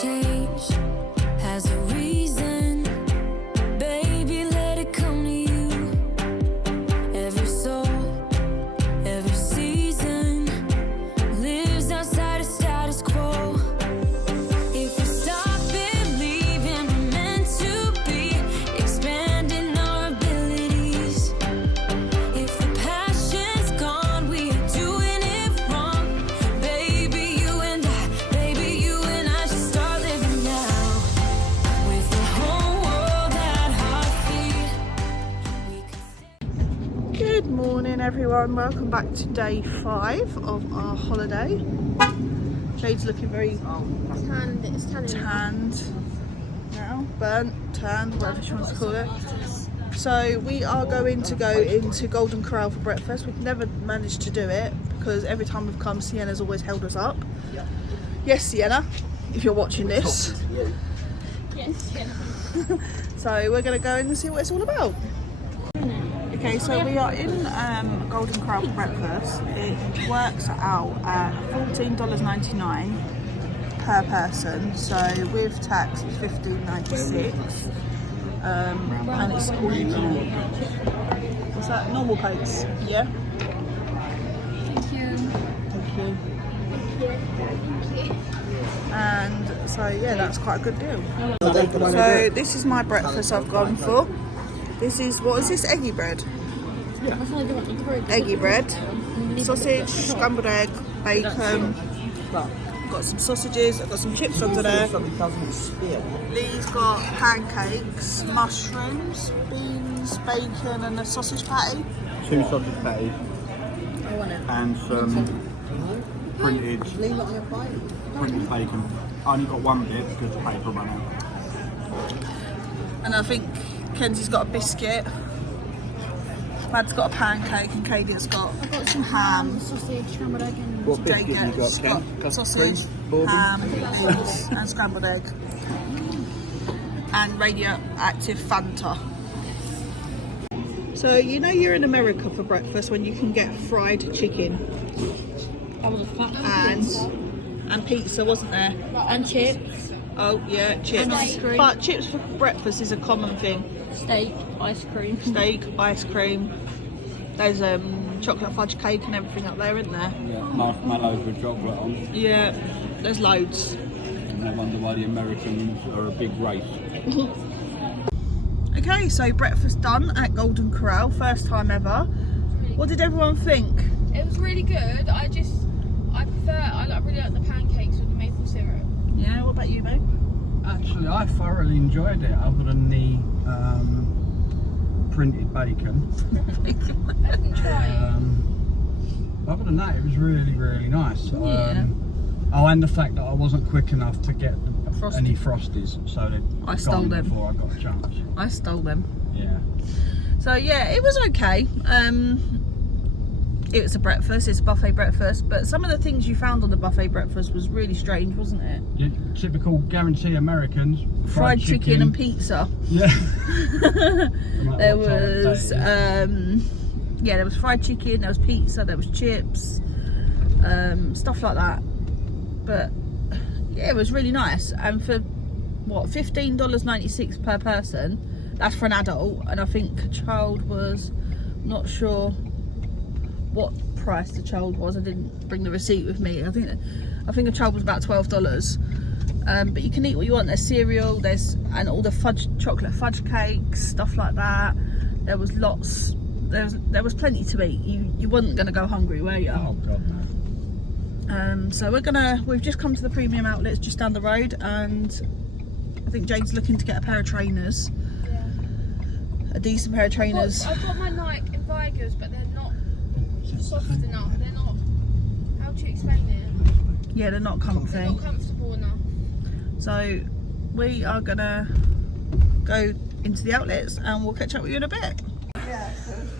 change has a reason. Baby, let it come to you. Every soul, every season lives outside of status quo. If we stop believing we're meant to be, expanding our abilities. If the passion's gone, we are doing it wrong. Baby, you and I should start living now. With the whole world at our feet, we could stay. Good morning everyone, welcome back to day 5 of our holiday. Jade's looking very Tanned, it's tanning. tanned now, burnt, tanned, whatever she wants to call it. So we are going to go into Golden Corral for breakfast. We've never managed to do it because every time we've come, Sienna's always held us up. Yes, Sienna, if you're watching this. Yes, yeah. So we're going to go in and see what it's all about. Okay, so we are in Golden Corral for breakfast. It works out at $14.99 per person. So with tax, it's $15.96. And it's all what's that? Normal cakes. Yeah. Thank you. Thank you. And so yeah, that's quite a good deal. So this is my breakfast I've gone for. This is, what is this? Eggy bread. Eggy bread, sausage, scrambled egg, bacon. Got some sausages. I've got some chips under there. Lee's got pancakes, mushrooms, beans, bacon, and a sausage patty. 2 sausage patties and some printed bacon. I only got 1 bit because the paper ran out. And I think Kenzie's got a biscuit. Mad's got a pancake, and Katie's got some ham. Sausage, scrambled egg, and What biscuit you got, Jake's Ken? got sausage, ham, beans, and scrambled egg. And radioactive Fanta. So you know you're in America for breakfast when you can get fried chicken and pizza, wasn't there? and chips, Oh yeah, chips. And ice cream. But chips for breakfast is a common thing. steak, ice cream. Steak, ice cream. There's chocolate fudge cake and everything up there, isn't there? Yeah, marshmallows with chocolate on. Yeah, there's loads. And I wonder why the Americans are a big race. Okay, so breakfast done at Golden Corral, first time ever. What did everyone think? It was really good. I really like the pancakes with the maple syrup. Yeah, what about you, mate? Actually, I thoroughly enjoyed it, other than the printed bacon. I didn't try it. Other than that, it was really, really nice. Yeah. Oh, and the fact that I wasn't quick enough to get any Frosties, so they'd I stole gone them. before I got a chance. I stole them. Yeah. So yeah, it was okay. It was a breakfast, it's a buffet breakfast, but some of the things you found on the buffet breakfast was really strange, wasn't it? Yeah, typical guarantee Americans. Fried chicken and pizza. Yeah. There was there was fried chicken, there was pizza, there was chips, stuff like that. But yeah, it was really nice. And for what, $15.96 per person, that's for an adult, and I think a child was, not sure what price the child was. I didn't bring the receipt with me. I think a child was about $12. But you can eat what you want. There's cereal, and all the chocolate fudge cakes, stuff like that. There was lots. There was plenty to eat. You wasn't gonna go hungry, were you? Oh God, no. So we've just come to the premium outlets just down the road, and I think Jade's looking to get a pair of trainers. Yeah. A decent pair of trainers. I've got my Nike Invigos, but they're not soft enough. They're not. How do you explain it? Yeah, they're not They're comfy. not comfortable enough. So we are gonna go into the outlets and we'll catch up with you in a bit.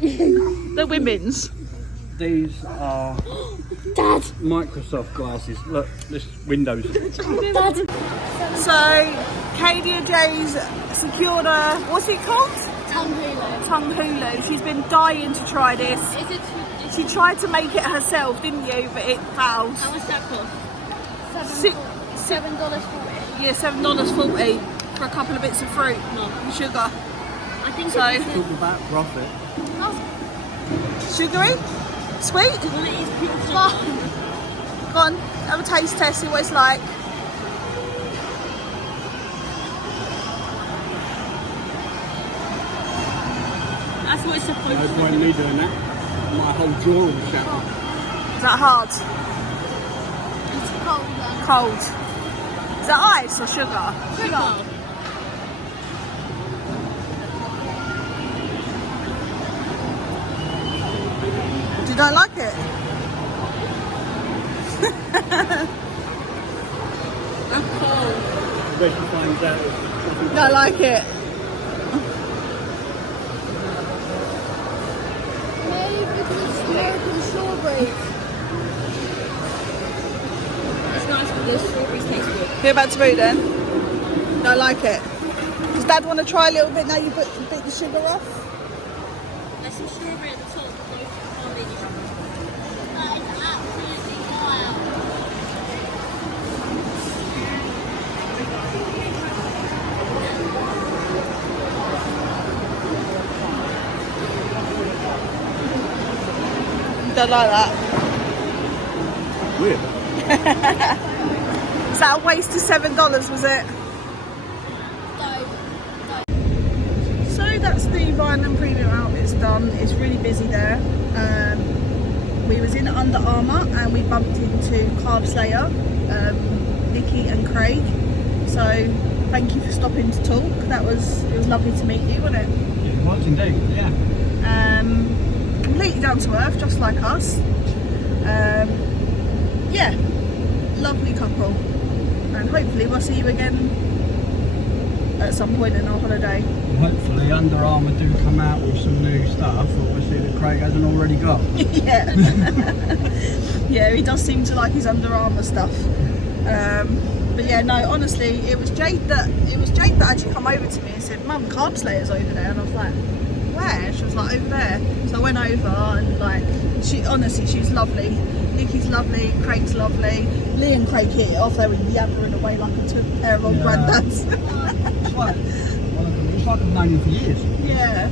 The women's. These are Dad. Microsoft glasses. Look, this Windows. Dad. So Katie and Jay's secured a, what's it called? Tongue hulu. Tongue hulu. She's been dying to try this. Is it? She tried to make it herself, didn't you? But it failed. How much that cost? $7.40. Yeah, $7.40 for a couple of bits of fruit and sugar. I think So Talk about profit. sugary, sweet. well, it is pure fun. Go on, have a taste test, see what it's like. That's what it's supposed No to point in me doing that. My whole jaw will shut. Is that hard? be. It's cold. Cold. Is that ice or sugar? Sugar. You don't like it? I'm cold. I bet she finds out it's nothing. Don't like it. Maybe because it's American strawberries. It's nice but the strawberries taste good. You're about to move then? Don't like it? Does Dad want to try a little bit now you bit the sugar off? There's some strawberry at the top. That is absolutely wild. Don't like that. Weird. Is that a waste of $7, was it? So that's the Vineland Premium Outlets done. It's really busy there. We was in Under Armour and we bumped into Carb Slayer, Nikki and Craig. So thank you for stopping to talk. It was lovely to meet you, wasn't it? Yeah, it was indeed, yeah. Completely down to earth, just like us. Yeah, lovely couple. And hopefully we'll see you again at some point in our holiday. Hopefully Under Armour do come out with some new stuff, obviously that Craig hasn't already got. Yeah. Yeah, he does seem to like his Under Armour stuff. But yeah, no, honestly, it was Jade that actually come over to me and said, "Mum, Carb Slayer's over there," and I was like, "Where?" She was like, "Over there." So I went over and like, she was lovely. Nikki's lovely, Craig's lovely. Lee and Craig hit it off. They were yabbering away like a pair of old granddads. It's like I've known him for years. Yeah.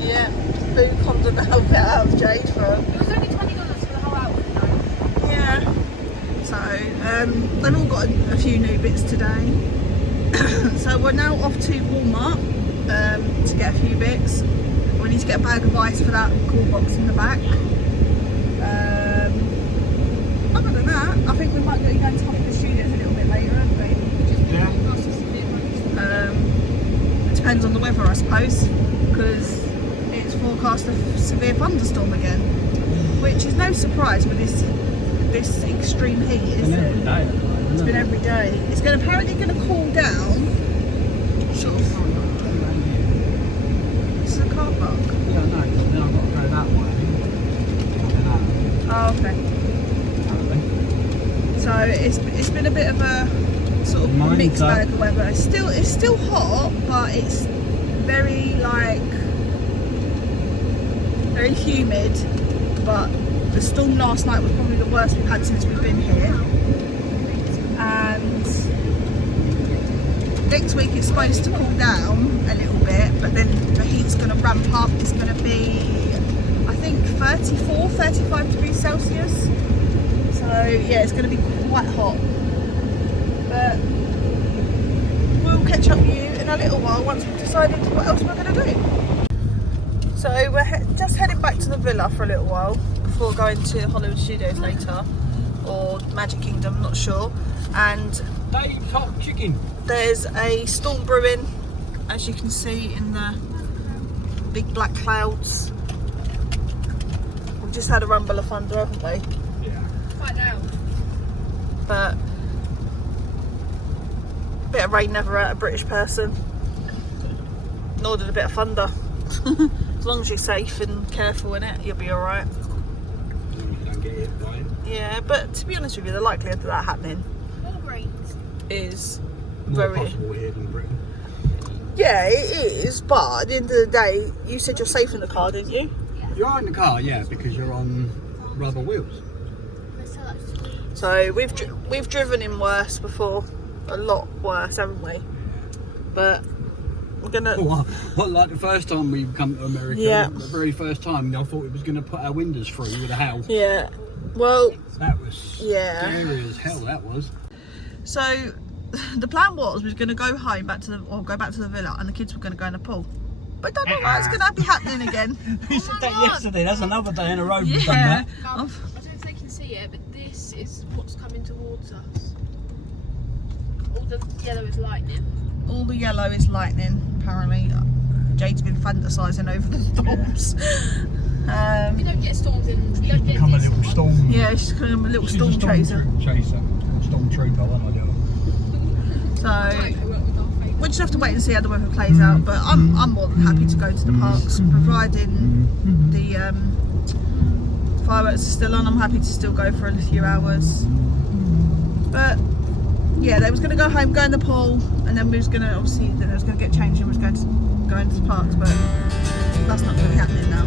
Yeah, food content to help it out of Jade for. It was only $20 for the whole outfit though. Yeah. So they've all got a few new bits today. So we're now off to Walmart to get a few bits. We need to get a bag of ice for that cool box in the back. Other than that, I think we might be going to Hollywood Studios a little bit later, aren't we? Yeah. Depends on the weather, I suppose, because it's forecast a severe thunderstorm again, which is no surprise with this extreme heat, is It's been every it? day. It's been every day. It's apparently going to cool down. Sort of. It's a car park. Yeah, no, because then I've got to go that way. Oh, okay. So it's been a bit of a sort of Mine's mixed up. bag of weather. It's still hot, but it's very very humid. But the storm last night was probably the worst we've had since we've been here. And next week it's supposed to cool down a little bit, but then the heat's going to ramp up. It's going to be, I think, 34, 35 degrees Celsius. So yeah, it's going to be quite hot. But we'll catch up with you in a little while once we've decided what else we're going to do. So we're just heading back to the villa for a little while before going to Hollywood Studios later, or Magic Kingdom, not sure. And Dave's hot chicken. there's a storm brewing, as you can see in the big black clouds. We've just had a rumble of thunder, haven't we? Yeah. Quite loud. But a bit of rain never hurt a British person. Nor did a bit of thunder. As long as you're safe and careful in it, you'll be alright. You don't get hit by it. Yeah, but to be honest with you, the likelihood of that happening Walgreens. is More very... possible here than Britain. Yeah, it is, but at the end of the day, you said you're safe in the car, didn't you? You are in the car, yeah, because you're on rubber wheels. So we've driven in worse before, a lot worse, haven't we? But we're gonna. Well, like the first time we come to America, Yeah. the very first time, I thought it was going to put our windows through with a howl. Yeah. Well. That was Yeah. scary as hell. That was. So the plan was we were going to go home go back to the villa, and the kids were going to go in the pool. But I don't know why it's going to be happening again. We said that yesterday. That's another day in a row we've done Yeah. that. I don't know if they can see it, but this is what's coming towards us. All the yellow is lightning. All the yellow is lightning, apparently. Jade's been fantasising over the storms. We don't get storms in. We don't get Become a this. little storm. Yeah, she's become a little She's storm chaser. Storm trooper, wasn't I, Dylan? So Okay, well, with our favourite. we'll just have to wait and see how the weather plays out. But I'm more than happy to go to the parks, providing the fireworks are still on. I'm happy to still go for a few hours. But yeah, they was going to go home, go in the pool, and then we was going to obviously then I was going to get changed and was going to go into the parks. But that's not going to be happening now.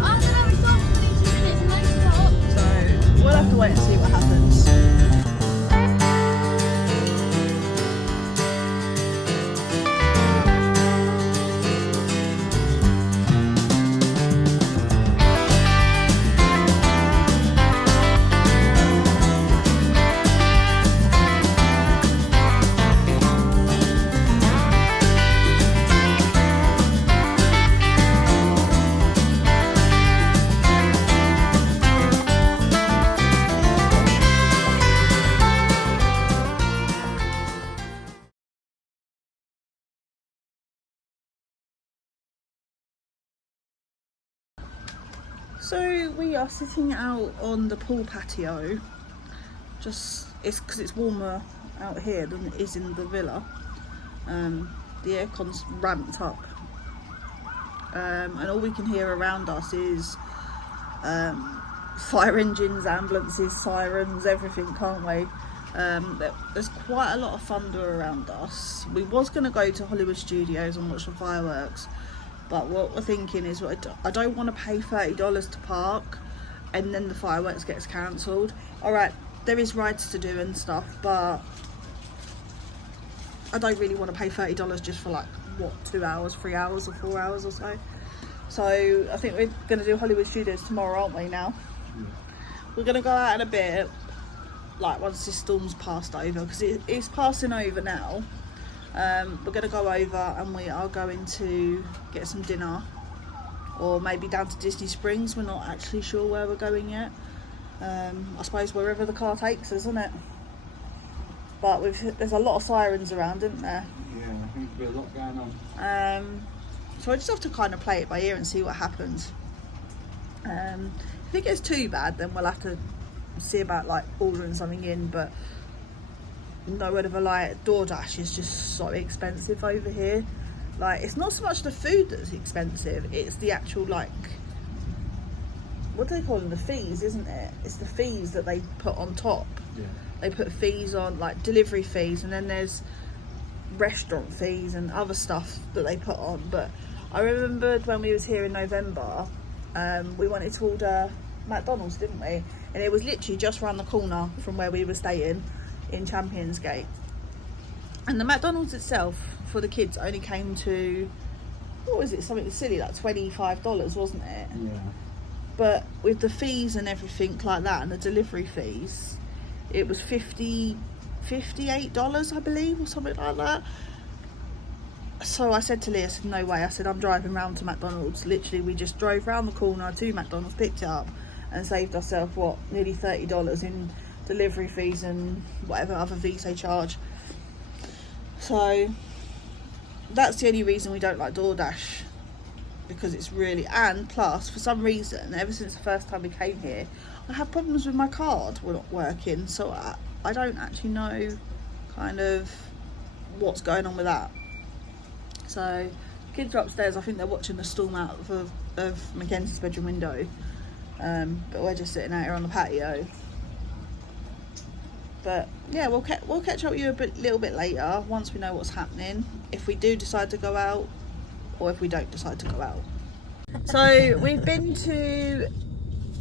Oh no, we started 22 minutes and they stop. So we'll have to wait and see what happens. So we are sitting out on the pool patio. It's because it's warmer out here than it is in the villa. The aircon's ramped up, and all we can hear around us is fire engines, ambulances, sirens, everything, can't we? There's quite a lot of thunder around us. We was going to go to Hollywood Studios and watch the fireworks, but what we're thinking is I don't want to pay $30 to park and then the fireworks gets cancelled. Alright, there is rides to do and stuff, but I don't really want to pay $30 just for 2 hours, 3 hours or 4 hours or so. So I think we're going to do Hollywood Studios tomorrow, aren't we now? Yeah. We're going to go out in a bit, once this storm's passed over, because it's passing over now. We're going to go over and we are going to get some dinner, or maybe down to Disney Springs. We're not actually sure where we're going yet. I suppose wherever the car takes us, isn't it? But there's a lot of sirens around, isn't there? Yeah, I think there'll be a lot going on. So I just have to kind of play it by ear and see what happens. If it gets too bad, then we'll have to see about ordering something in, but no word of a lie, DoorDash is just so expensive over here. It's not so much the food that's expensive, it's the actual what do they call them, the fees, isn't it? It's the fees that they put on top. Yeah. They put fees on, delivery fees, and then there's restaurant fees and other stuff that they put on. But I remembered when we was here in November, we wanted to order McDonald's, didn't we? And it was literally just around the corner from where we were staying in Champions Gate. And the McDonald's itself for the kids only came to, what was it, something silly $25, wasn't it? Yeah. But with the fees and everything like that and the delivery fees, it was $58, I believe, or something like that. So I said to Lee, I said, no way. I said, I'm driving round to McDonald's. Literally, we just drove round the corner to McDonald's, picked it up, and saved ourselves, nearly $30 in delivery fees and whatever other fees they charge. So that's the only reason we don't like DoorDash, because it's really, and plus for some reason ever since the first time we came here I have problems with my card not working, so I don't actually know kind of what's going on with that. So kids are upstairs, I think they're watching the storm out of Mackenzie's bedroom window, but we're just sitting out here on the patio. But yeah, we'll catch up with you a little bit later once we know what's happening, if we do decide to go out or if we don't decide to go out. So we've been to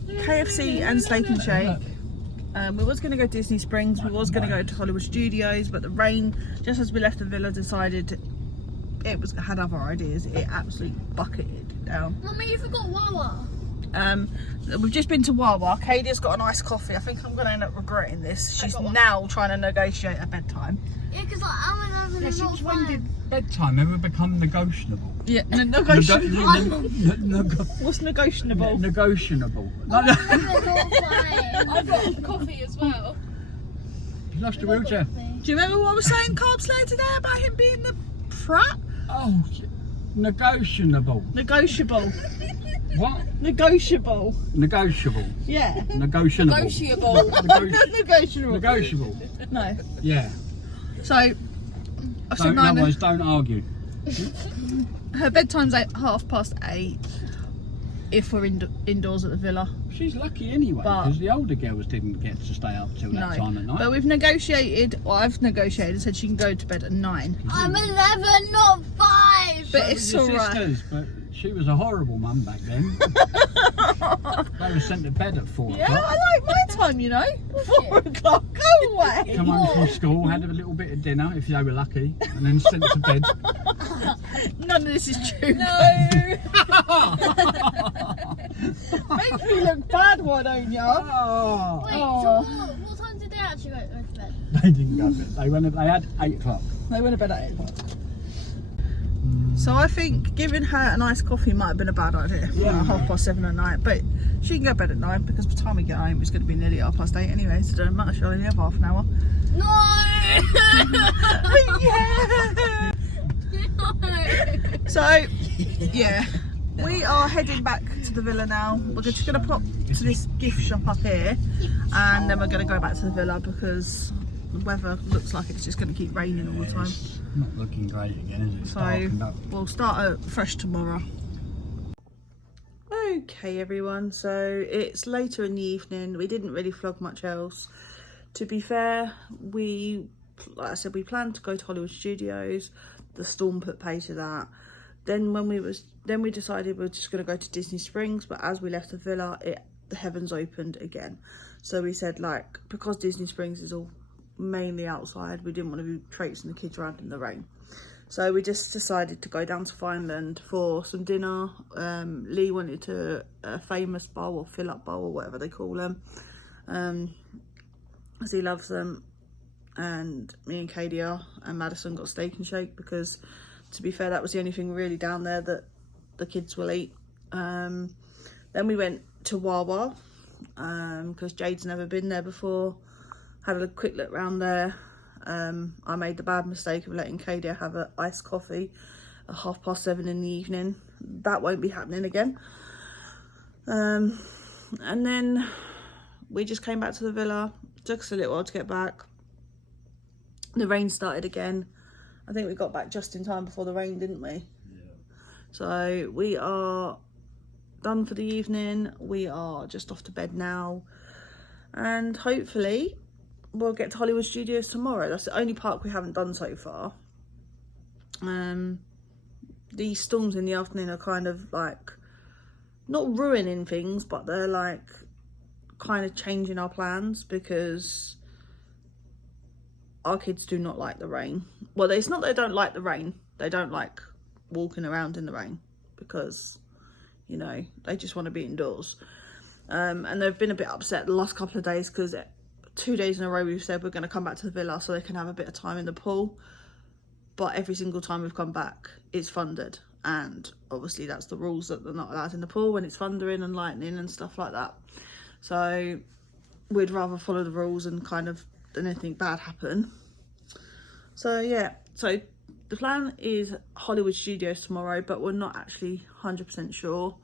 KFC and Steak and Shake. We was going to go to Disney Springs, we was going to go to Hollywood Studios, but the rain, just as we left the villa, decided had other ideas. It absolutely bucketed down. Mummy, you forgot Wawa. We've just been to Wawa. Katie's got a nice coffee. I think I'm going to end up regretting this. She's now trying to negotiate a bedtime. Yeah, because like, I'm having a lot of When fun. did bedtime ever become negotiable? Yeah, negotiable. What's negotiable? Negotiable. I'm having a lot of fun. I've got coffee as well. You lost your wheelchair. Do you remember what I was saying, Carb Slayer, today about him being the prat? Oh, negotiable. Negotiable. What? Negotiable. Negotiable. Yeah. Negotiable. Negotiable. Negotiable. No. Yeah. So, I So, said in other words, don't argue. her bedtime's 8:30 if we're indoors at the villa. She's lucky anyway, But- because the older girls didn't get to stay up till that time at night. But we've negotiated, well, I've negotiated and said she can go to bed at 9. I'm 11, not 5. But it's Your alright. sisters, but she was a horrible mum back then. They were sent to bed at 4 Yeah, o'clock. I like my time, you know. 4 o'clock, go away. Come home from school, had a little bit of dinner if they were lucky, and then sent to bed. None of this is true. No. Make me look bad, why don't you? Oh, Wait, Oh. so what time did they actually go to bed? they didn't go to bed. They had 8 o'clock. They went to bed at 8 o'clock. So I think giving her a nice coffee might have been a bad idea. Yeah. At 7:30 at night, but she can go to bed at 9 because by the time we get home it's going to be nearly 8:30 anyway, so it doesn't matter, she'll only have half an hour. No. Yeah. So, yeah, we are heading back to the villa now. We're just going to pop to this gift shop up here and then we're going to go back to the villa because the weather looks like it's just going to keep raining all the time. It's not looking great again, is it? It's darkened So up. we'll start fresh tomorrow. Okay everyone, so it's later in the evening. We didn't really vlog much else. To be fair, like I said, we planned to go to Hollywood Studios. The storm put pay to that. Then we decided we were just going to go to Disney Springs, but as we left the villa, the heavens opened again. So we said, like, because Disney Springs is all mainly outside, we didn't want to be traipsing the kids around in the rain. So we just decided to go down to Vineland for some dinner. Lee wanted a famous bowl or fill-up bowl or whatever they call them, as he loves them. And me and Katie and Madison got steak and shake because, to be fair, that was the only thing really down there that the kids will eat. Then we went to Wawa because Jade's never been there before. Had a quick look around there. I made the bad mistake of letting Katie have an iced coffee at 7:30 in the evening. That won't be happening again. And then we just came back to the villa. Took us a little while to get back. The rain started again. I think we got back just in time before the rain, didn't we? Yeah. So we are done for the evening. We are just off to bed now. And hopefully we'll get to Hollywood Studios tomorrow. That's the only park we haven't done so far. These storms in the afternoon are kind of like, not ruining things, but they're like kind of changing our plans because our kids do not like the rain. Well, it's not that they don't like the rain. They don't like walking around in the rain because, you know, they just want to be indoors. And they've been a bit upset the last couple of days because 2 days in a row we've said we're going to come back to the villa so they can have a bit of time in the pool. But every single time we've come back, it's thundered. And obviously that's the rules, that they're not allowed in the pool when it's thundering and lightning and stuff like that. So we'd rather follow the rules and kind of anything bad happen. So yeah, so the plan is Hollywood Studios tomorrow, but we're not actually 100% sure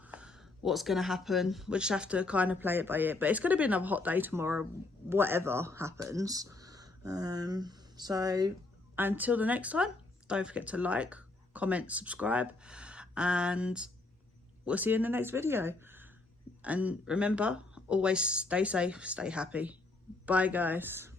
what's going to happen. We'll just have to kind of play it by ear, but it's going to be another hot day tomorrow, whatever happens. So until the next time, don't forget to like, comment, subscribe, and we'll see you in the next video. And remember, always stay safe, stay happy. Bye guys.